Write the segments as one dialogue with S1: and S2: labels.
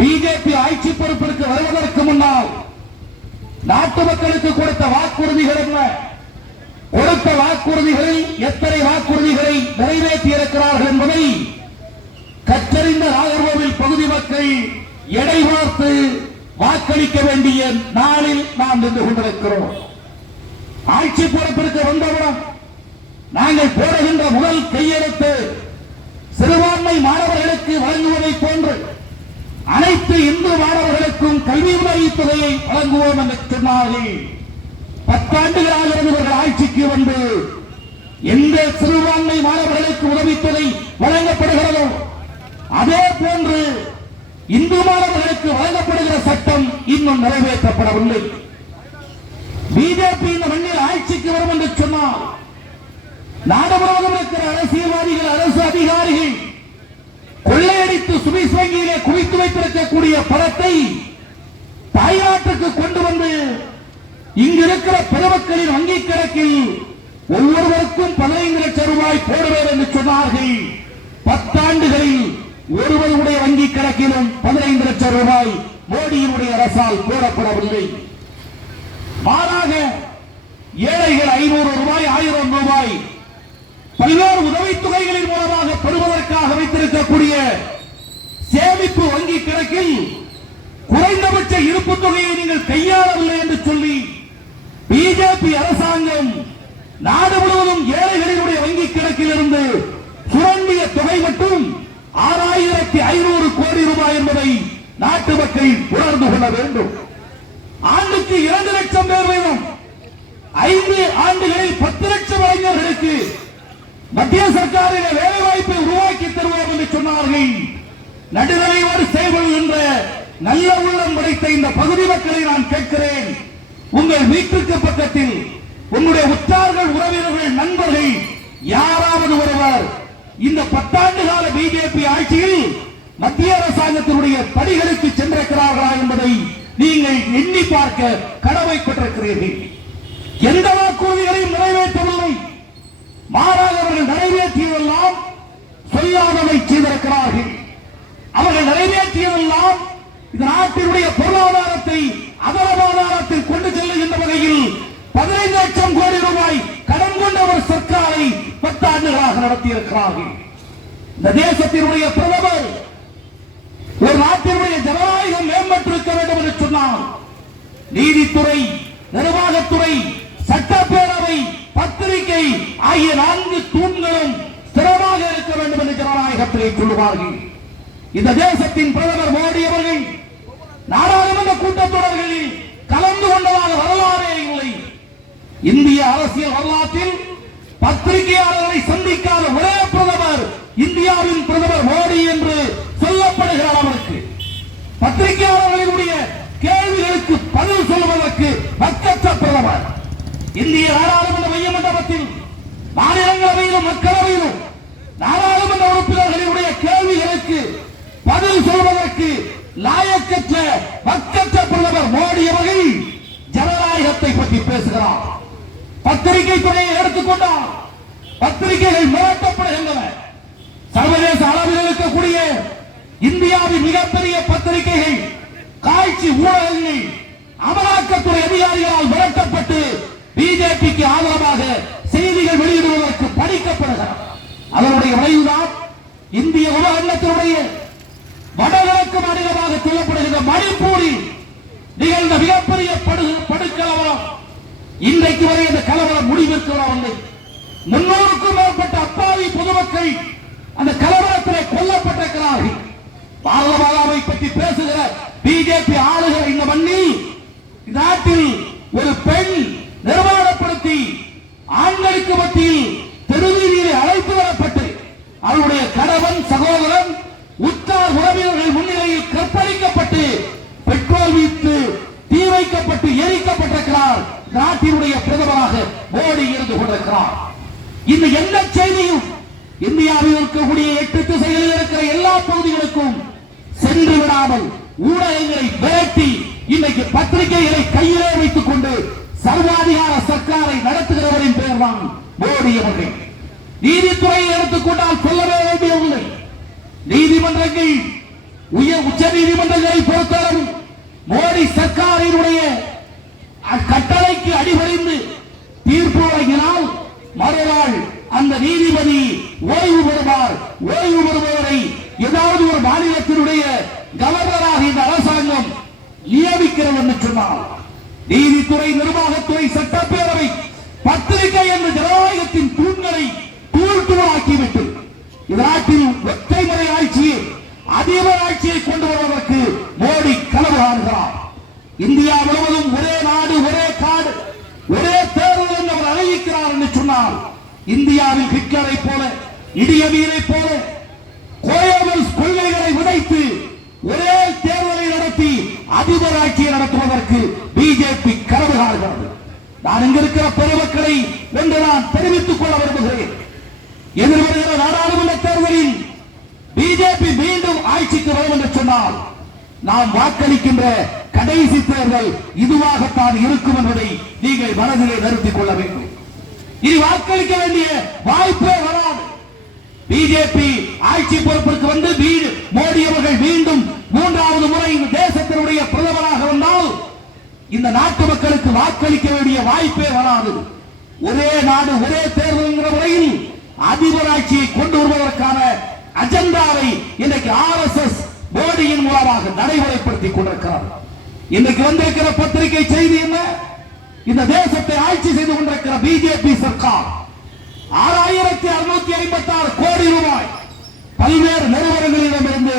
S1: BJP ஆட்சி பொறுப்பிற்கு வருவதற்கு முன்னால் நாட்டு மக்களுக்கு கொடுத்த வாக்குறுதிகள் என்ன? கொடுத்த வாக்குறுதிகளில் எத்தனை வாக்குறுதிகளை நிறைவேற்றி இருக்கிறார்கள் என்பதை கற்றறிந்த நாகர்கோவில் பகுதி மக்கள் எடை பார்த்து வாக்களிக்க வேண்டிய நாளில் நாம் நின்று கொண்டிருக்கிறோம். ஆட்சி பொறுப்பிற்கு வந்தவுடன் நாங்கள் போடுகின்ற முதல் கையெழுத்து சிறுபான்மை மாணவர்களுக்கு வழங்குவதைப் போன்று அனைத்து இந்து மாணவர்களுக்கும் கல்வி உதவித் தொகையை வழங்குவோம் என்று சொன்னார்கள் பத்தாண்டுகளாக இருந்தவர்கள் ஆட்சிக்கு வந்து எந்த சிறுபான்மை மாணவர்களுக்கு உதவித்தொகை வழங்கப்படுகிறதோ அதே போன்று இந்து மாணவர்களுக்கு வழங்கப்படுகிற சட்டம் இன்னும் நிறைவேற்றப்படவில்லை. பிஜேபி இந்த மண்ணில் ஆட்சிக்கு வரும் என்று சொன்னால் நாடு முழுவதும் இருக்கிற அரசியல்வாதிகள் அரசு அதிகாரிகள் கொள்ளையடித்து சுவிஸ் வங்கியிலே குவித்து வைத்திருக்கக்கூடிய பணத்தை தாய்நாட்டுக்கு கொண்டு வந்து இங்கு இருக்கிற பெருமக்களின் வங்கி கணக்கில் ஒவ்வொருவருக்கும் பதினைந்து லட்சம் ரூபாய் போடுவேன் என்று சொன்னார்கள். பத்தாண்டுகளில் ஒருவருடைய வங்கி கணக்கிலும் பதினைந்து லட்சம் ரூபாய் மோடியினுடைய அரசால் போடப்படவில்லை. மாறாக ஏழைகள் ஐநூறு ரூபாய் ஆயிரம் ரூபாய் பல்வேறு உதவித் தொகைகளின் வைத்திருக்கக்கூடிய சேமிப்பு வங்கி கணக்கில் குறைந்தபட்ச இருப்பு தொகையை நீங்கள் கையாளவில்லை என்று சொல்லி பிஜேபி அரசாங்கம் நாடு முழுவதும் ஏழைகளினுடைய வங்கி கணக்கில் இருந்து சுரண்டிய தொகை மட்டும் ஆறாயிரத்தி ஐநூறு கோடி ரூபாய் என்பதை நாட்டு மக்கள் உணர்ந்து கொள்ள வேண்டும். ஆண்டுக்கு இரண்டு லட்சம் பேர் வேணும். ஐந்து ஆண்டுகளில் பத்து லட்சம் இளைஞர்களுக்கு மத்திய சர்க்காரில் வேலை வாய்ப்பை உருவாக்கி தருவோம் என்று சொன்னார்கள். நடுநிலையோடு செயல்படுகின்ற நல்ல உள்ளம் படைத்த இந்த பகுதி மக்களை நான் கேட்கிறேன். உங்கள் வீட்டுக்கு பக்கத்தில் உங்களுடைய உற்றார்கள் உறவினர்கள் நண்பர்கள் யாராவது ஒருவர் இந்த பத்தாண்டு கால பிஜேபி ஆட்சியில் மத்திய அரசாங்கத்தினுடைய படிகளுக்கு சென்றிருக்கிறார்களா என்பதை நீங்கள் எண்ணி பார்க்க கடமைப்பட்டிருக்கிறீர்கள் எந்த வாக்குறுதிகளையும் நிறைவேற்றவில்லை. மாறாக அவர்கள் நிறைவேற்றியதெல்லாம் சொல்லாதவை செய்திருக்கிறார்கள். அவர்கள் நிறைவேற்றியதெல்லாம் இந்த நாட்டினுடைய பொருளாதாரத்தை அதரபாதாரத்தில் கொண்டு செல்லுகின்ற வகையில் பதினைந்து லட்சம் கோடி ரூபாய் கடன் கொண்ட ஒரு சர்க்காரை பத்தாண்டுகளாக நடத்தியிருக்கிறார்கள். இந்த தேசத்தினுடைய பிரதமர் ஒரு நாட்டினுடைய ஜனநாயகம் மேம்பட்டிருக்க வேண்டும் என்று சொன்னார். நீதித்துறை நிர்வாகத்துறை சட்டப்பேரவை பத்திரிகை ஆகிய நான்கு தூண்களும் ஸ்திரமாக இருக்க வேண்டும் என்று ஜனநாயகத்திலே சொல்லுவார்கள் இந்த தேசத்தின் பிரதமர் மோடி அவர்கள் நாடாளுமன்ற கூட்டத்தொடர்களில் கலந்து கொண்டதாக வரலாறே இல்லை. இந்திய அரசியல் வரலாற்றில் பத்திரிகையாளர்களை சந்திக்காத ஒரே பிரதமர் இந்தியாவின் பிரதமர் மோடி என்று சொல்லப்படுகிறார் அவருக்கு. பத்திரிகையாளர்களுடைய கேள்விகளுக்கு பதில் சொல்வதற்கு பக்கற்ற பிரதமர். இந்திய நாடாளுமன்ற மக்களவையிலும் நாடாளுமன்ற உறுப்பினர்களுடைய கேள்விகளுக்கு பதில் சொல்வதற்கு லாயக்கற்ற பக்கற்ற பிரதமர் மோடி அவர்கள் ஜனநாயகத்தை பற்றி பேசுகிறார். பத்திரிகை துறையை எடுத்துக்கொண்டார் பத்திரிகைகள் மிரட்டப்படுகின்றன. சர்வதேச அளவில் இருக்கக்கூடிய இந்தியாவின் மிகப்பெரிய பத்திரிகைகள் காய்ச்சி ஊடகங்கள் அமலாக்கத்துறை அதிகாரிகளால் மிரட்டப்பட்டு பிஜேபிக்கு ஆதரவாக செய்திகள் வெளியிடுவதற்கு படிக்கப்படுகிறார் அதனுடைய விளைவுதான் இந்திய உபகண்டத்தினுடைய வடகிழக்கு மாநிலமாக சொல்லப்படுகின்ற மணிப்பூரில் நிகழ்ந்த மிகப்பெரிய படுகலவரம் இன்றைக்கு வரை அந்த கலவரம் முடிவிற்கு வரவில்லை. முன்னூறுக்கும் மேற்பட்ட அப்பாவி பொதுமக்கள் அந்த கலவரத்திலே கொல்லப்பட்டிருக்கிறார்கள். பாரத பற்றி பேசுகிற பிஜேபி ஆளுகிற இந்த மண்ணில் நாட்டில் ஒரு பெண் நிர்மாணப்படுத்தி ஆண்களுக்கு மத்தியில் தெருவீதியிலே அழைத்து வரப்பட்டு அவருடைய கணவன் சகோதரன் உற்றார் உறவினர்கள் முன்னிலையில் கற்பழிக்கப்பட்டு பெட்ரோல் வீட்டு தீ வைக்கப்பட்டு எரிக்கப்பட்டிருக்கிறார். நாட்டினுடைய பிரதமராக மோடி இருந்து கொண்டிருக்கிறார். இந்த எந்த செய்தியும் இந்தியாவில் இருக்கக்கூடிய எட்டு திசைகளில் இருக்கிற எல்லா பகுதிகளுக்கும் சென்று விடாமல் ஊடகங்களை விரட்டி இன்னைக்கு பத்திரிகைகளை கையிலே வைத்துக் கொண்டு சர்வாதிகார சர்க்காரை நடத்துகிறவரின் பெயர் தான் மோடி அவர்கள். நீதித்துறையை எடுத்துக்கொண்டால் சொல்லவே வேண்டியவில்லை நீதிமன்றங்கள் உயர் உச்ச நீதிமன்றங்களை பொறுத்தவரை மோடி சர்க்காரினுடைய கட்டளைக்கு அடிபணிந்து தீர்ப்பு வழங்கினால் மறுநாள் அந்த நீதிபதி ஓய்வு பெறுவார். ஓய்வு பெறுபவரை ஏதாவது ஒரு மாநிலத்தினுடைய கவர்னராக இந்த அரசாங்கம் நியமிக்கிறது என்று சொன்னால் நீதித்துறை நிர்வாகத்துறை சட்டப்பேரவை பத்திரிகை என்ற ஜனநாயகத்தின் தூண்களை தூள் தூளாக்கிவிட்டு இந்த நாட்டில் ஒற்றை முறை ஆட்சியை அதிபர் ஆட்சியை கொண்டு வருவதற்கு மோடி கனவு காண்கிறார். இந்தியா முழுவதும் ஒரே நாடு ஒரே காடு ஒரே தேர்தல் என்று அவர் அறிவிக்கிறார் என்று சொன்னால் இந்தியாவில் ஹிட்லரை போல இடியவீரை போல கோயபல்ஸ் கொள்கைகளை விதைத்து ஒரே தேர்தலை நடத்தி அதிபர் ஆட்சியை நடத்துவதற்கு பிஜேபி கனவு காண்கிறது நான் இங்க இருக்கிற பெருமக்களை என்று நான் தெரிவித்துக் கொள்ள விரும்புகிறேன். எதிர்வருகிற நாடாளுமன்ற தேர்தலில் பிஜேபி மீண்டும் ஆட்சிக்கு வரும் என்று சொன்னால் நாம் வாக்களிக்கின்ற கடைசி தேர்தல் இதுவாகத்தான் இருக்கும் என்பதை நீங்கள் மனதிலே நிறுத்திக் கொள்ள வேண்டும். இனி வாக்களிக்க வேண்டிய வாய்ப்பே வராது. பிஜேபி ஆட்சி பொறுப்பிற்கு வந்து மோடி அவர்கள் மீண்டும் மூன்றாவது முறை இந்த தேசத்தினுடைய பிரதமராக வந்தால் இந்த நாட்டு மக்களுக்கு வாக்களிக்க வேண்டிய வாய்ப்பே வராது. ஒரே நாடு ஒரே தேர்தல் என்கிற முறையில் அதிபராட்சியை கொண்டு வருவதற்கான அஜெண்டாவை இன்றைக்கு ஆர் எஸ் எஸ் மோடியின் மூலமாக நடைமுறைப்படுத்திக் கொண்டிருக்கிறார். இன்னைக்கு வந்திருக்கிற பத்திரிகை செய்தி என்ன? இந்த தேசத்தை ஆட்சி செய்து கொண்டிருக்கிற பிஜேபி சர்க்கார். ஆறாயிரத்தி அறுநூத்தி ஐம்பத்தி ஆறு கோடி ரூபாய் பல்வேறு நிறுவனங்களிடமிருந்து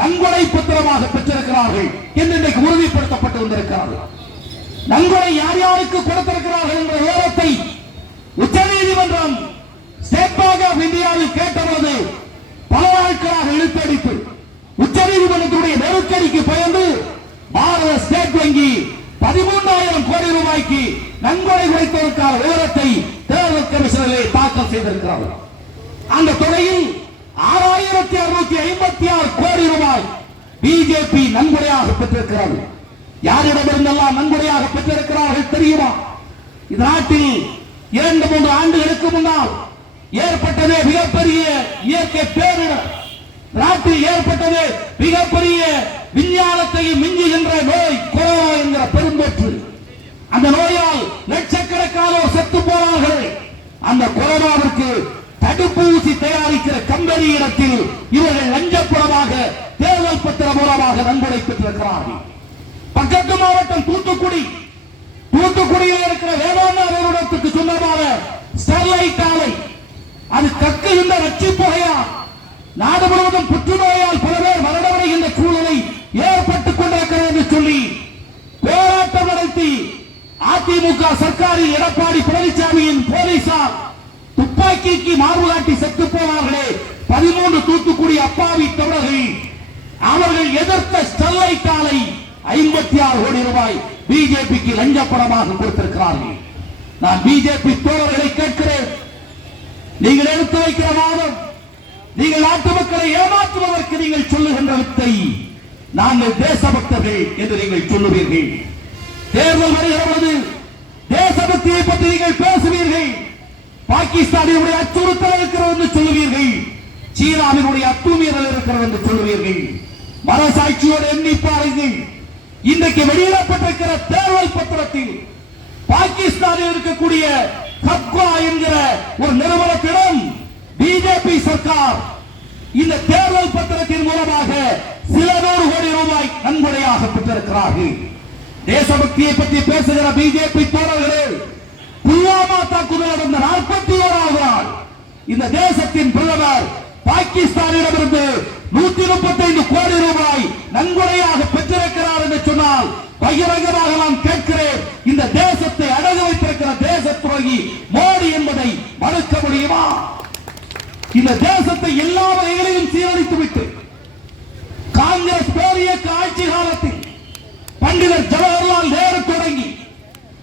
S1: நன்கொடை புத்திரமாக பெற்றிருக்கிறார்கள் என்று இன்றைக்கு உறுதிப்படுத்தப்பட்டு வந்திருக்கிறார்கள் நன்கொடை யார் யாருக்கு கொடுத்திருக்கிறார்கள் என்ற விவரத்தை உச்சநீதிமன்றம் ஸ்டேட் பேங்க் ஆஃப் இந்தியாவில் கேட்டபோது பல நாட்களாக இழுத்தடித்து உச்சநீதிமன்றத்துடைய நெருக்கடிக்கு பயந்து பாரத ஸ்டேட் வங்கி பதிமூன்றாயிரம் கோடி ரூபாய்க்கு நன்கொடை குறைத்ததற்கான விவரத்தை தேர்தல் கமிஷனிலே தாக்கல் செய்திருக்கிறார்கள். அந்த துறையில் ஆறாயிரத்தி அறுநூத்தி ஐம்பத்தி ஆறு கோடி ரூபாய் பிஜேபி நன்கொடையாக பெற்றிருக்கிறது. யாரிடமிருந்தெல்லாம் நன்கொடையாக பெற்றிருக்கிறார்கள் தெரியுமா? இந்த நாட்டில் இரண்டு மூன்று ஆண்டுகளுக்கு முன்னால் ஏற்பட்டது மிகப்பெரிய இயற்கை பேரிடர். நாட்டில் ஏற்பட்டது மிகப்பெரிய விஞ்ஞானத்தையும் மிஞ்சுகின்ற நோய் கொரோனா என்கிற பெருந்தொற்று. அந்த நோயால் லட்சக்கணக்கானோர் செத்து போனார்கள். அந்த கொரோனாவிற்கு தடுப்பூசி தயாரிக்கிற கம்பெனி இடத்தில் இவர்கள் லஞ்சப்புறமாக தேர்தல் பத்திர மூலமாக நன்கொடை பெற்றிருக்கிறார்கள். பக்கத்து மாவட்டம் தூத்துக்குடி. தூத்துக்குடியில் இருக்கிற வேதாந்தா நிறுவனத்துக்கு சொந்தமான ஸ்டெர்லைட் ஆலை. அது கக்குகின்ற நச்சு புகையா? நாடு முழுவதும் புற்றுநோயால் பல பேர் மரணமடைகின்ற சூழ்நிலை ஏற்பட்டுக் கொண்டிருக்கிறது என்று சொல்லி போராட்டம் நடத்தி அதிமுக சர்க்காரில் எடப்பாடி பழனிசாமியின் போலீசார் துப்பாக்கிக்கு மார்பு காட்டி செத்து போனார்களே. பதிமூன்று தூத்துக்குடி அப்பாவி தொடர்கள் அவர்கள் எதிர்த்த ஸ்டெர்லைட் ஆலை ஐம்பத்தி ஆறு கோடி ரூபாய் பிஜேபிக்கு லஞ்ச கொடுத்திருக்கிறார்கள். நான் பிஜேபி தோழர்களை கேட்கிறேன். நீங்கள் எடுத்து வைக்கிற வாதம் நீங்கள் நாட்டு மக்களை ஏமாற்றுவதற்கு நீங்கள் சொல்லுகின்ற வித்தை நாங்கள் தேசபக்தர்கள் என்று நீங்கள் சொல்லுவீர்கள். தேர்தல் வருகிற பொழுது தேசபக்தியை பற்றி நீங்கள் பேசுவீர்கள். பாகிஸ்தானினுடைய அச்சுறுத்தல் இருக்கிறது என்று சொல்லுவீர்கள். சீனாவினுடைய அத்துமீறல் இருக்கிறது என்று சொல்லுவீர்கள். மனசாட்சியோடு எண்ணி பாருங்கள். இன்றைக்கு வெளியிடப்பட்டிருக்கிற தேர்தல் பத்திரத்தில் பாகிஸ்தானில் இருக்கக்கூடிய கப்கா என்கிற ஒரு நிறுவனத்திடம் பிஜேபி சர்க்கார் இந்த தேர்தல் பத்திரத்தின் மூலமாக சில நூறு கோடி ரூபாய் நன்கொடையாக பெற்றிருக்கிறார்கள். தேசபக்தியை பற்றி பேசுகிற பிஜேபி தோழர்கள் புல்வாமா தாக்குதல் நடந்த நாற்பத்தி ஓராவது நாள் இந்த தேசத்தின் பிரதமர் பாகிஸ்தானிடமிருந்து நூத்தி முப்பத்தைந்து கோடி ரூபாய் நன்கொடையாக பெற்றிருக்கிறார் என்று சொன்னால் பகிரங்கமாக நான் கேட்கிறேன். இந்த தேசத்தை அடகு வைத்திருக்கிற தேச துரோகி மோடி என்பதை மறுக்க முடியுமா? இந்த தேசத்தை எல்லா வகைகளையும் சீரழித்து விட்டு காங்கிரஸ் பேரியக்க ஆட்சி காலத்தில் பண்டிதர் ஜவஹர்லால் நேரு தொடங்கி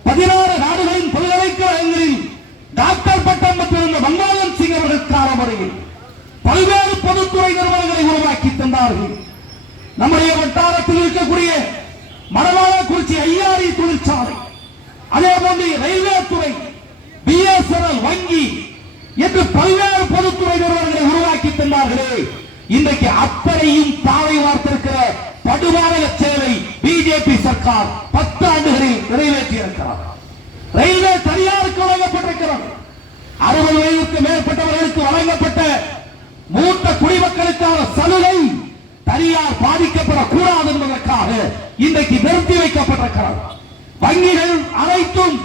S1: பதினாறு நாடுகளின் பல்கலைக்கழகங்களில் டாக்டர் பட்டம் பெற்றிருந்த மன்மோகன் சிங் அவர்கள் காலமுறையில் பல்வேறு பொதுத்துறை நிறுவனங்களை உருவாக்கி தந்தார்கள். நம்முடைய வட்டாரத்தில் இருக்கக்கூடிய மணவாளக்குறிச்சி ஐயாரி தொழிற்சாலை அதே போன்று ரயில்வே துறை பிஎஸ்என்எல் வங்கி என்று பல்வேறு பொதுத்துறை நிறுவனங்களை உருவாக்கி தந்தார்களே. இன்றைக்கு அத்தனையும் தாவை வார்த்திருக்கிற சர்க்கார் பத்து ஆண்டுகளில் நிறைவேற்றியிருக்கிறார் ரயில்வே தனியாருக்கு வழங்கப்பட்டிருக்கிறது. அறுபது வயதுக்கு மேற்பட்டவர்களுக்கு வழங்கப்பட்ட மூத்த குடிமக்களுக்கான சலுகை தனியார் பாதிக்கப்படக்கூடாது என்பதற்காக இன்றைக்கு நிறுத்தி வைக்கப்பட்டிருக்கிறது. வங்கிகள் அனைத்தும்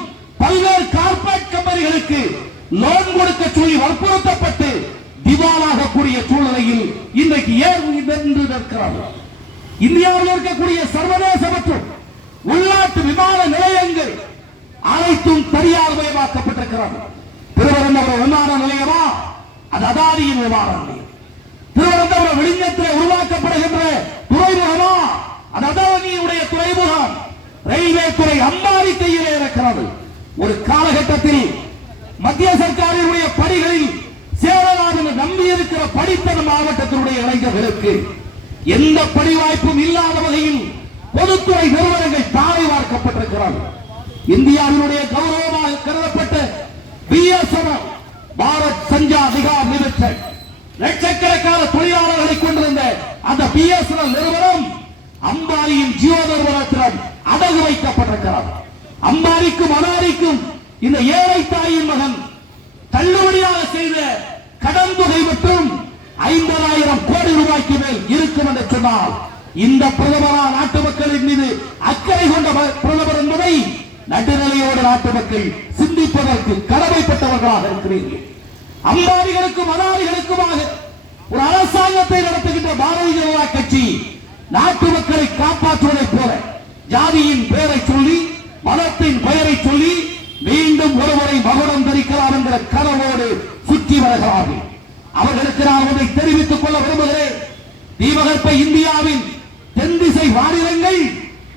S1: பல்வேறு கார்பரேட் கம்பெனிகளுக்கு லோன் கொடுக்க சொல்லி வற்புறுத்தப்பட்டு திவாலாகக்கூடிய சூழ்நிலையில் இன்றைக்கு ஏன் நின்று நிற்கிறார்கள் இந்தியாவில் இருக்கக்கூடிய சர்வதேச மற்றும் உள்நாட்டு விமான நிலையங்கள் அனைத்தும் தனியார் மயமாக்கப்பட்டிருக்கிறது. திருவனந்தபுரம் விமான நிலையமா? அது அதானியின் விமான நிலையம். திருவனந்தபுரம் விழிஞ்சத்தில் உருவாக்கப்படுகின்ற துறைமுகமா? அது அதானியுடைய துறைமுகம். ரயில்வே துறை அம்பாரி கையிலே இருக்கிறது. ஒரு காலகட்டத்தில் மத்திய சர்க்காரினுடைய படிகளில் சேரலாதன் நம்பி இருக்கிற படித்தன மாவட்டத்தினுடைய இளைஞர்களுக்கு எந்த பணி வாய்ப்பும் இல்லாத வகையில் பொதுத்துறை நிறுவனங்கள் தாரை வார்க்கப்பட்டிருக்கிறார் இந்தியாவினுடைய கௌரவமாக கருதப்பட்ட பிஎஸ்என்எல் பாரத் சஞ்சா நிகாம் லிமிடெட். லட்சக்கணக்கான தொழிலாளர்களை கொண்டிருந்த அந்த பிஎஸ்என்எல் நிறுவனம் அம்பானியின் ஜியோ நிறுவனத்திடம் அடகு வைக்கப்பட்டிருக்கிறார் அம்பானிக்கும் அனாரிக்கும் இந்த ஏழை தாயின் மகன் தள்ளுபடியாக செய்த கடன் தொகை மற்றும் ஐம்பதாயிரம் கோடி ரூபாய்க்கு மேல் இருக்கும் என்று சொன்னால் இந்த பிரதமரா நாட்டு மக்களின் மீது அக்கறை கொண்ட பிரதமர் என்பதை நடுநிலையோடு நாட்டு மக்கள் சிந்திப்பதற்கு கடமைப்பட்டவர்களாக இருக்கிறீர்கள். அம்பாரிகளுக்கும் அதாரிகளுக்குமாக ஒரு அரசாங்கத்தை நடத்துகின்ற பாரதிய ஜனதா கட்சி நாட்டு மக்களை காப்பாற்றுவதைப் போல ஜாதியின் பெயரை சொல்லி மதத்தின் பெயரை சொல்லி மீண்டும் ஒருவரை மகுடம் தரிக்கலாம் என்கிற கனவோடு சுற்றி வருகிறார்கள். அவர்களுக்கு நான் ஒன்றை தெரிவித்துக் கொள்ள விரும்புகிறேன். தீபகற்ப இந்தியாவின் மாநிலங்கள்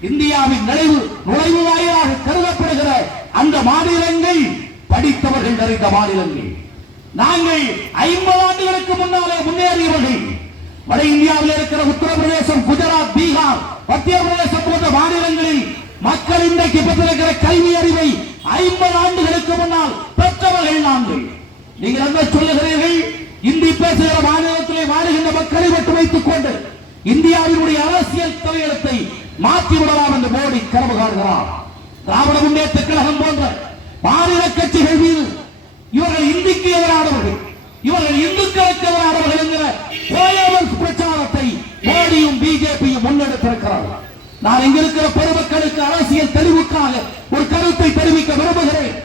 S1: இந்தியாவின் நுழைவு நுழைவு வாயிலாக கருதப்படுகிற அந்த மாநிலங்கள் படித்தவர்கள் நிறைந்த மாநிலங்கள். நாங்கள் ஐம்பது ஆண்டுகளுக்கு முன்னாலே முன்னேறியவர்கள். வட இந்தியாவில் இருக்கிற உத்தரப்பிரதேசம் குஜராத் பீகார் மத்திய பிரதேசம் போன்ற மாநிலங்களில் மக்கள் இன்றைக்கு பெற்றிருக்கிற கல்வி அறிவை ஐம்பது ஆண்டுகளுக்கு முன்னால் பெற்றவர்கள் நாங்கள். நீங்கள் என்ன சொல்லுகிறீர்கள்? இந்தி பேசுகிற மாநிலத்திலே வாழுகின்ற மக்களை மட்டும் வைத்துக் கொண்டு இந்தியாவினுடைய அரசியல் தலையிடத்தை மாற்றி விடலாம் என்று மோடி கனவு காண்கிறார். திராவிட முன்னேற்ற கழகம் போன்ற மாநில கட்சிகள் மீது இவர்கள் இந்திக்கு எதிரானவர்கள் இவர்கள் இந்துக்களுக்கு எதிரானவர்கள் என்கிற பிரச்சாரத்தை மோடியும் பிஜேபியும் முன்னெடுத்திருக்கிறார்கள். நான் இங்கிருக்கிற பெருமக்களுக்கு அரசியல் தெளிவுக்காக ஒரு கருத்தை தெரிவிக்க விரும்புகிறேன்.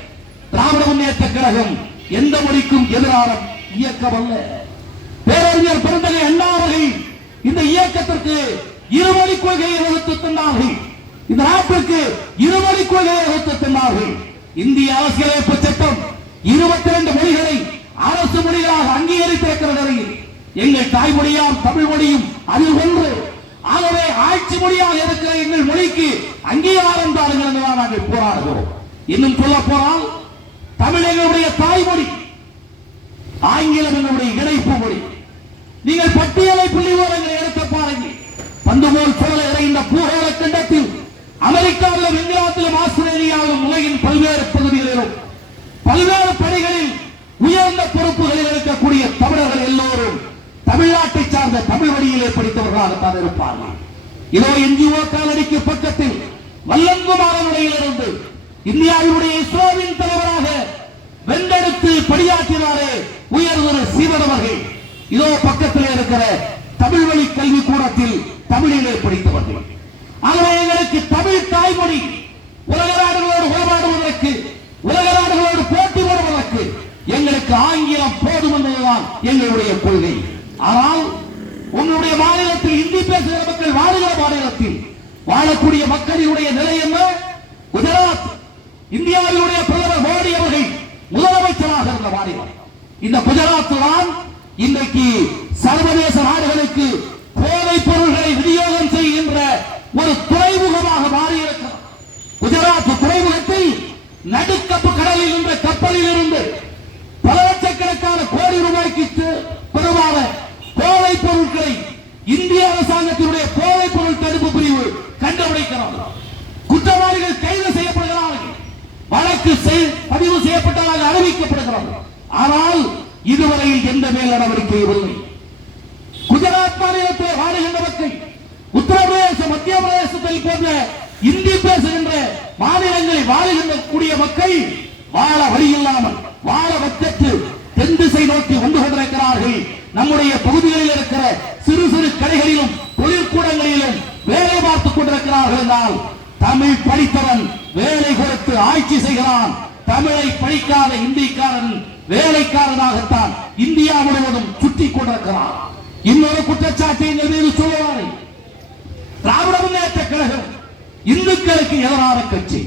S1: திராவிட முன்னேற்ற கழகம் எந்த மொழிக்கும் எதிரான இயக்கம் அல்ல பேரறிஞர் பிறந்தகை அண்ணா இந்த இயக்கத்திற்கு இருமொழி கொள்கையை வகுத்து தந்தார்கள். இந்த நாட்டிற்கு இருமொழி கொள்கையை வகுத்து தந்தார்கள். இந்திய அரசியலமைப்பு சட்டம் இருபத்தி இரண்டு மொழிகளை அரசு மொழிகளாக அங்கீகரித்திருக்கிற நிலையில் எங்கள் தாய்மொழியாம் தமிழ் மொழியும் அதில் ஒன்று. ஆகவே ஆட்சி மொழியாக இருக்கிற எங்கள் மொழிக்கு அங்கீகாரம் தாருங்கள் என்றுதான் நாங்கள் போராடுகிறோம். இன்னும் சொல்ல போனால் தமிழ் எங்களுடைய தாய்மொழி ஆங்கிலம் எங்களுடைய இணைப்பு மொழி. நீங்கள் பட்டியலை புள்ளி ஓரங்களை எடுத்து பாருங்கள். பந்து போல் சுழல இந்த பூகோள கண்டத்தில் அமெரிக்காவிலும் இங்கிலாந்திலும் ஆஸ்திரேலியாவிலும் உலகின் பல்வேறு பகுதிகளிலும் பல்வேறு பணிகளில் உயர்ந்த பொறுப்புகளில் இருக்கக்கூடிய தமிழர்கள் எல்லோரும் தமிழ்நாட்டை சார்ந்த தமிழ் வழியிலே படித்தவர்களாகத்தான் இருப்பார்கள். இதோ என்ஜிஓ காலடிக்கு பக்கத்தில் வல்லங்குமாரனுடையிலிருந்து இந்தியாவினுடைய இஸ்ரோவின் தலைவராக வென்றெடுத்து பணியாற்றினாரே உயர்திரு சீவன் அவர்கள். இதோ பக்கத்தில் இருக்கிற தமிழ் வழி கல்வி கூடத்தில் தமிழிலே படித்தவர்கள். ஆகவே எங்களுக்கு தமிழ் தாய்மொழி உலக நாடுகளோடு உறவாடுவதற்கு உலக நாடுகளோடு போட்டி வருவதற்கு எங்களுக்கு ஆங்கிலம் போதும் என்பதுதான் எங்களுடைய கொள்கை. ஆனால் உங்களுடைய மாநிலத்தில் இந்தி பேசுகிற மக்கள் வாழுகிற மாநிலத்தில் வாழக்கூடிய மக்களினுடைய நிலை என்ன? குஜராத் இந்தியாவினுடைய பிரதமர் மோடி அவர்கள் முதலமைச்சராக இருந்த மாநிலம். இந்த குஜராத் தான் இன்றைக்கு சர்வதேச நாடுகளுக்கு போதைப் பொருள்களை விநியோகம் செய்கின்ற ஒரு துறைமுகமாக மாறியிருக்கிறது. குஜராத் துறைமுகத்தில் நடுக்கப்பு கடலில் இருந்த கப்பலில் இருந்து பல லட்சக்கணக்கான கோடி ரூபாய்க்கு பெருமான போதைப் பொருட்களை இந்திய அரசாங்கத்தினுடைய போதைப் பொருள் தடுப்பு பிரிவு கண்டுபிடிக்கிறது. குற்றவாளிகள் கைது செய்யப்படுகிறார்கள். வழக்கு பதிவு செய்யப்பட்டதாக அறிவிக்கப்படுகிறார்கள் ஆனால் இதுவரையில் எந்த மேல் நடவடிக்கையும் இல்லை. குஜராத் மாநிலத்தில் வாழுகின்ற மக்கள் உத்தரப்பிரதேச மத்திய பிரதேசத்தில் போன்ற இந்தி பேசுகின்ற மாநிலங்களில் வாழுகின்ற கூடிய மக்கள் வாழ வழி இல்லாமல் வாழ வக்கற்று தென் திசை நோக்கி வந்து கொண்டிருக்கிறார்கள். நம்முடைய பகுதிகளில் இருக்கிற சிறு சிறு கடைகளிலும் தொழிற்கூடங்களிலும் வேலை பார்த்துக் கொண்டிருக்கிறார்கள் என்றால் தமிழ் படித்தவன் வேலை கொடுத்து ஆட்சி செய்கிறான். தமிழை படிக்காத இந்திக்காரன் வேலைக்காரனாகத்தான் இந்தியா முழுவதும் சுற்றி கொண்டிருக்கிறான் இன்னொரு குற்றச்சாட்டை எங்கள் மீது சொல்லுவாரை திராவிட முன்னேற்ற கழகம் இந்துக்களுக்கு எதிரான கட்சி.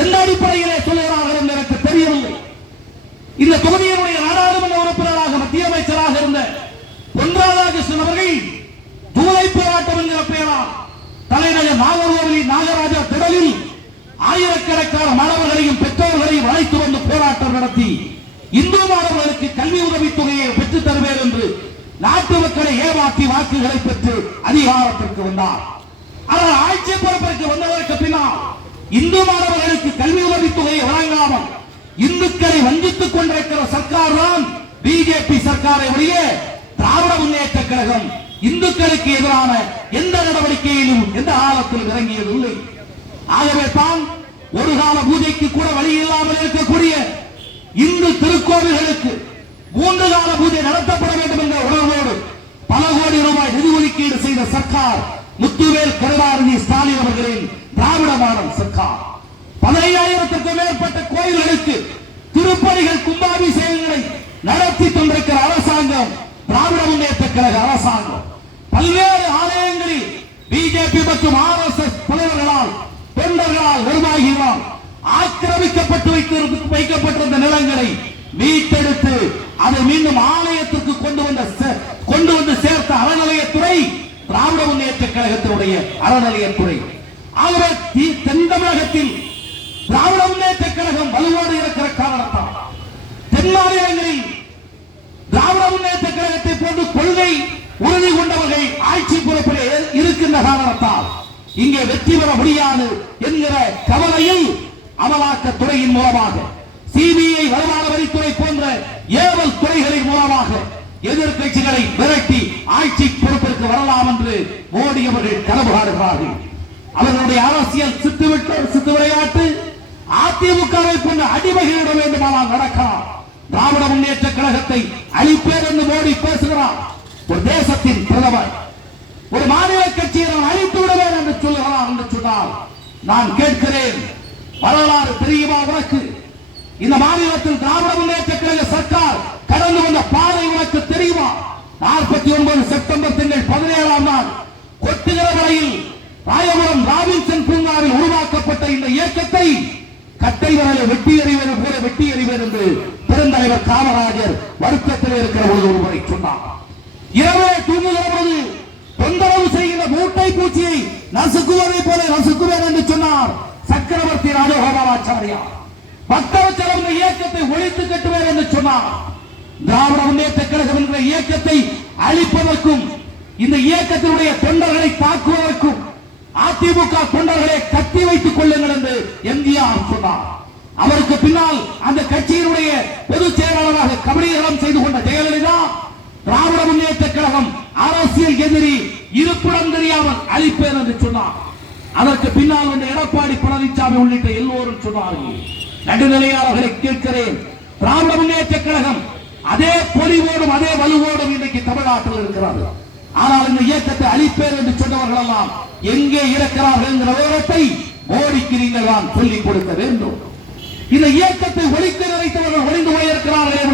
S1: எந்த அடிப்படையிலே சொல்லுகிறார்கள் என்று எனக்கு தெரியவில்லை. இந்த தொகுதியினுடைய நாடாளுமன்ற உறுப்பினராக மத்திய அமைச்சராக இருந்த பொன் ராதாகிருஷ்ணன் அவர்கள் ஜூலை போராட்டம் என்கிற பெயரால் தலைநகர் நாகர்கோவில் நாகராஜா திடலில் ஆயிரக்கணக்கான மாணவர்களையும் பெற்றோர்களையும் அழைத்து வந்து போராட்டம் நடத்தி இந்து மாணவர்களுக்கு கல்வி உதவித் தொகையை பெற்றுத் தருவேன் என்று நாட்டு மக்களை ஏமாற்றி வாக்குகளை பெற்று அதிகாரத்திற்கு வந்தார். ஆனால் ஆட்சி பொறுப்பிற்கு வந்ததற்கு பின்னால் இந்து மாணவர்களுக்கு கல்வி உதவித் தொகையை வழங்காமல் இந்துக்களை வஞ்சித்துக் கொண்டிருக்கிற சர்க்கார் தான் பிஜேபி சர்க்காரை ஒழிய திராவிட முன்னேற்ற கழகம் இந்துக்களுக்கு எதிரான எந்த நடவடிக்கையிலும் எந்த காலத்திலும் இறங்கியதில்லை. ஆகவே தான் ஒரு கால பூஜைக்கு கூட வழி இல்லாமல் இருக்கக்கூடிய இந்து திருக்கோவில்களுக்கு மூன்று கால பூஜை நடத்தப்பட வேண்டும் என்ற உணர்வோடு பல கோடி ரூபாய் நிதி ஒதுக்கீடு செய்த சர்க்கார் முத்துவேல் கருணாநிதி ஸ்டாலின் அவர்களின் திராவிட மாடல் சர்க்கார். பதினையாயிரத்திற்கும் மேற்பட்ட கோயில்களுக்கு திருப்பணிகள் கும்பாபிஷேகங்களை நடத்தி கொண்டிருக்கிற அரசாங்கம் திராவிட முன்னேற்ற கழக அரசாங்கம். பல்வேறு ஆலயங்களில் பிஜேபி மற்றும் ஆர் எஸ் எஸ் தலைவர்களால் தொண்டர்களால் நிர்வாகிகளால் ஆக்கிரமிக்கப்பட்டு வைத்திருந்த- வைக்கப்பட்டிருந்த நிலங்களை மீட்டெடுத்து அதை மீண்டும் ஆலயத்திற்கு கொண்டு வந்த சே- கொண்டு வந்து சேர்த்த அறநிலையத்துறை திராவிட முன்னேற்ற கழகத்தினுடைய அறநிலையத்துறை. ஆகவே தி- தென் தமிழகத்தில் திராவிட முன்னேற்ற கழகம் வலுவோடு இருக்கிற காரணத்தால் தென் மாநிலங்களில் திராவிட முன்னேற்ற கழகத்தை போன்று கொள்கை உறுதி கொண்டவர்கள் ஆட்சி பொறுப்பில் இருக்கின்ற காரணத்தால் இங்கே வெற்றி பெற முடியாது என்கிற கவலையில் அமலாக்கத்துறையின் மூலமாக சிபிஐ வருமான வரித்துறை போன்ற ஏவல் துறைகளின் மூலமாக எதிர்கட்சிகளை விரட்டி ஆட்சி பொறுப்பிற்கு வரலாம் என்று மோடி அவர்கள் கனவு காடுகிறார்கள் அவர்களுடைய அரசியல் சித்துவிட்டு சித்து விளையாட்டு அதிமுகவை போன்ற அடிமைகளிட வேண்டுமானால் நடக்கலாம். திராவிட முன்னேற்ற கழகத்தை அழிப்பேர் என்று மோடி பேசுகிறார். ஒரு தேசத்தின் பிரதமர். ஒரு மாநில கட்சியை நான் அழித்து விடுவேன் என்று சொல்லுகிறார் என்று சொன்னால் நான் கேட்கிறேன் வரலாறு தெரியுமா உனக்கு? இந்த மாநிலத்தில் திராவிட முன்னேற்ற கழக சர்க்கார் கடந்து வந்த பாதை உனக்கு தெரியுமா? நாற்பத்தி ஒன்பது செப்டம்பர் திங்கள் பதினேழாம் நாள் கொட்டுகிற வரையில் ராயபுரம் ராபின்சன் பூங்காவில் உருவாக்கப்பட்ட இந்த இயக்கத்தை கட்டை வரல வெட்டி எறிவது போல வெட்டி எறிவது என்று பெருந்தலைவர் காமராஜர் வருத்தத்தில் இருக்கிற பொழுது ஒருவரை சொன்னார். இரவே தூங்குகிற பொழுது தொந்தரவு செய்கிற மூட்டை பூச்சியை நசுக்குவதை போல நசுக்குவேன் என்று சொன்னார். சக்கரவர்த்தி ராஜகோபாலாச்சாரியா. பக்தவச்சலம் இந்த இயக்கத்தை ஒழித்து கட்டுவேன் என்று சொன்னார். திராவிட முன்னேற்ற கழகம் என்ற இயக்கத்தை அழிப்பதற்கும் இந்த இயக்கத்தினுடைய தொண்டர்களை தாக்குவதற்கும் அதிமுக தொண்டர்களை கத்தி வைத்துக் கொள்ளுங்கள் என்று எம்ஜிஆர் சொன்னார். அவருக்கு பின்னால் அந்த கட்சியினுடைய பொதுச் செயலாளராக கபடீகரம் செய்து கொண்ட ஜெயலலிதா திராவிட முன்னேற்ற கழகம் அரசியல் எதிரி இருப்பிடம் தெரியாமல் அழிப்பேன் என்று சொன்னார். அதற்கு பின்னால் வந்த எடப்பாடி பழனிசாமி உள்ளிட்ட எல்லோரும் சொன்னார்கள். நடுநிலையாளர்களை கேட்கிறேன். திராவிட முன்னேற்ற கழகம் அதே பொலிவோடும் அதே வலுவோடும் இன்றைக்கு தமிழ்நாட்டில் இருக்கிறார்கள் ஆனால் இந்த இயக்கத்தை அழிப்பேர் என்று சொன்னவர்கள் எல்லாம் எங்கே இருக்கிறார்கள் என்கிற விவரத்தை மோடிக்கு நீங்கள் தான் சொல்லிக் கொடுக்க வேண்டும். இந்த இயக்கத்தை ஒழிக்க நினைத்தவர்கள் ஒளிந்து போயிருக்கிறார்கள்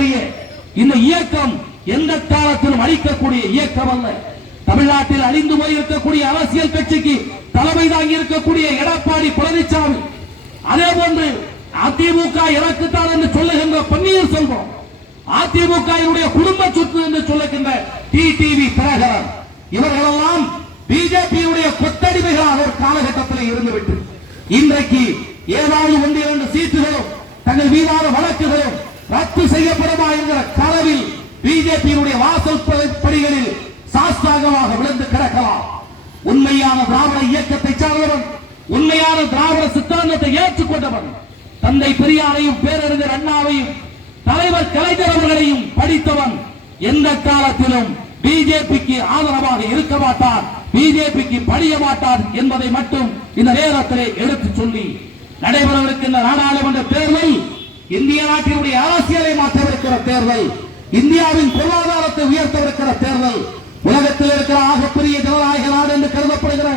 S1: இந்த இயக்கம் எந்த காலத்திலும் அழிக்கக்கூடிய இயக்கம் அல்ல தமிழ்நாட்டில் அழிந்து போயிருக்கக்கூடிய அரசியல் கட்சிக்கு தலைமை தாங்கி இருக்கக்கூடிய எடப்பாடி பழனிசாமி. அதே போன்று அதிமுக எனக்குத்தான் என்று சொல்லுகின்ற பன்னீர் செல்வம் அதிமுக குடும்ப சொத்து என்று சொல்லுகின்ற டிடிவி பிரகரன் இவர்களெல்லாம் பிஜேபியுடைய கொத்தடிமைகளாக ஒரு காலகட்டத்தில் இருந்துவிட்டு இன்றைக்கு ஏதாவது ஒன்று இரண்டு சீட்டுகளும் தங்கள் மீதான வழக்குகளும் ரத்து செய்யப்படுமா என்கிற கனவில் பிஜேபியினுடைய வாசல் படிகளில் சாஸ்தாகமாக விழுந்து கிடக்கலாம். உண்மையான திராவிட இயக்கத்தை சார்ந்தவன் உண்மையான திராவிட சித்தாந்தத்தை ஏற்றுக்கொண்டவன் தந்தை பெரியாரையும் பேரறிஞர் அண்ணாவையும் தலைவர் கலைஞர் அவர்களையும் படித்தவன் எந்த காலத்திலும் பிஜேபிக்கு ஆதரவாக இருக்க மாட்டார் பிஜேபிக்கு படிய மாட்டார் என்பதை மட்டும் இந்த நேரத்திலே எடுத்து சொல்லி நடைபெறவிருக்கின்ற நாடாளுமன்ற தேர்தல் இந்திய நாட்டினுடைய அரசியலை மாற்றவிருக்கிற தேர்தல் இந்தியாவின் பொருளாதாரத்தை உயர்த்தவிருக்கிற தேர்தல் உலகத்தில் இருக்கிற ஆகப்பெரிய ஜனநாயக நாடு என்று கருதப்படுகிற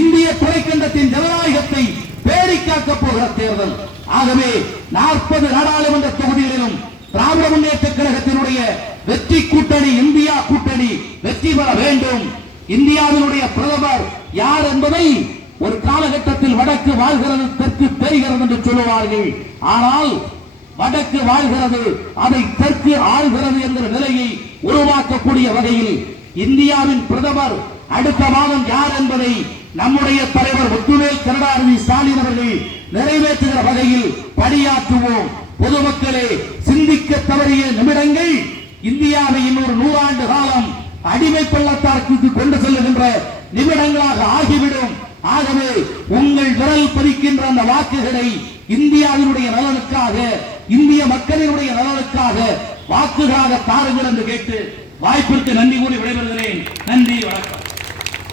S1: இந்திய துணைக்கண்டத்தின் ஜனநாயகத்தை பேடி போகிற தேர்தல். ஆகவே நாற்பது நாடாளுமன்ற தொகுதிகளிலும் திராவிட முன்னேற்ற கழகத்தினுடைய வெற்றி கூட்டணி இந்தியா கூட்டணி வெற்றி பெற வேண்டும். இந்தியாவினுடைய பிரதமர் யார் என்பதை ஒரு காலகட்டத்தில் வடக்கு வாழ்கிறது தெற்கு தெரிகிறது என்று சொல்லுவார்கள். ஆனால் வடக்கு வாழ்கிறது அதை தெற்கு ஆள்கிறது என்கிற நிலையை உருவாக்கக்கூடிய வகையில் இந்தியாவின் பிரதமர் அடுத்த மாதம் யார் என்பதை நம்முடைய தலைவர் முத்துவேல் கருணாநிதி ஸ்டாலின் அவர்கள் நிறைவேற்றுகிற வகையில் பணியாற்றுவோம். பொதுமக்களே சிந்திக்க தவறிய நிமிடங்கள் இந்தியாவை இன்னொரு நூறாண்டு காலம் அடிமை பள்ளத்தாக்கு கொண்டு செல்லுகின்ற நிமிடங்களாக ஆகிவிடும். ஆகவே உங்கள் விரல் பதிக்கின்ற அந்த வாக்குகளை இந்தியாவினுடைய நலனுக்காக இந்திய மக்களினுடைய நலனுக்காக வாக்குகளாக தாருங்கள் என்று கேட்டு வாய்ப்பிற்கு நன்றி கூறி விடைபெறுகிறேன். நன்றி வணக்கம்.